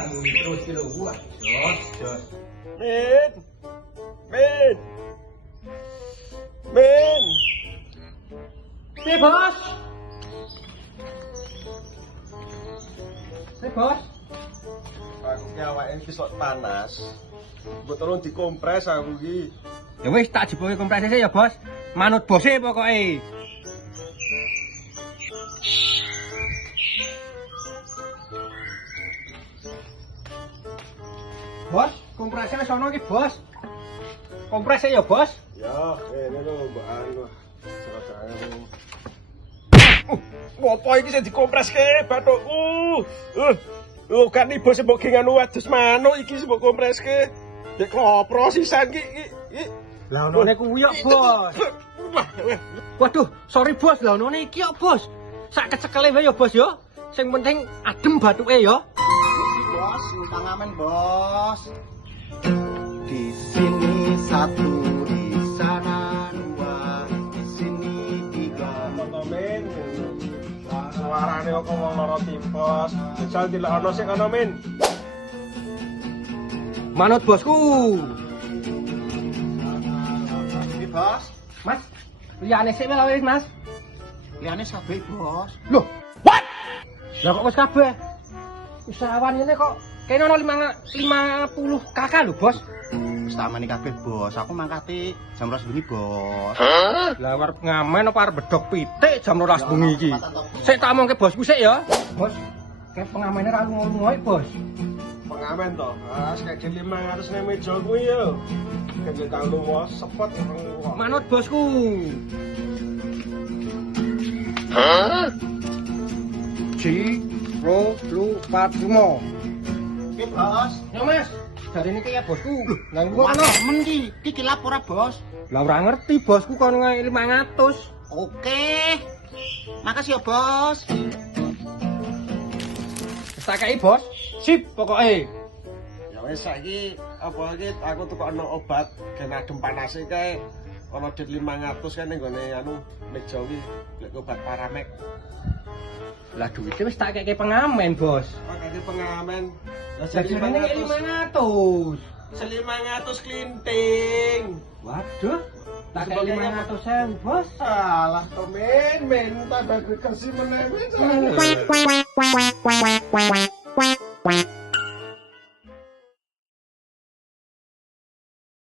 Lah muni terus ki lho. Wah, jos. Min. Min. Si bos. Si bos. Aku ki awake iki sok panas. Mbok tolong dikompres aku ki. Ya wis tak jipoke kompresnya ya, Bos. Manut bose pokoke. Bos, kompresnya wis ono iki, Bos. Kompresnya ya, Bos. Ya, ini lho mbok anu. Seragane. Ngopo iki sing dikompreske, Bathukku? Kan iki bos mbok nganu wedhus manuk iki mbok kompreske. Dek klopro sisan iki. Lah onone kuwi ya, Bos. Waduh, sorry Bos, lah onone iki ya, Bos. Sak kecekele wae ya, Bos ya. Sing penting adem bathuke ya. Bos, utang amen bos. Di sini satu, di sana dua, di sini tiga. Min. Suarane kok wong loro tipes. Misal dilek ono sing ono Min. Manut bosku. Ini bos, Mas, liyane sik wae wis, Mas. liane sabe bos. Loh, what? Lah kok wis kabeh? Usahawan ini kok kene ono 50 kakak lho, Bos. Wis tak mani kabeh bos, aku mangkati jam 12 bengi bos. Lah arep ngamen apa arep bedhok pitik jam 12 bengi iki? Sik tak omongke bosku sik ya. Bos, kayak pengamene ra lunga-lunga Bos. Pengamen to. Sekek 500 nang meja kuwi yo. Kene tak luwes sepet kok. Manut bosku. Ci, ro, lu, pat, lumo. Ini bos. Ya Mas, dari ini kayak bosku. Lah Wah, ngono. temen ki lap ora bos. Lah ora ngerti bosku kon 500. Oke. Makasih ya bos. Tak kei bos. Sip pokoke. Ya wis saiki apa iki aku tukokno obat gen adem panase kae ana dit 500 kan ning gone anu meja iki lek obat Paramek. Lah duitnya wis tak kei pengamen bos. Pakai pengamen. Lah Jadi ini 500. 500 klinting. Waduh. Tak kei 500.000 bos. Salah to men tak kasih meneh. Quack, quack, quack, quack, quack, quack.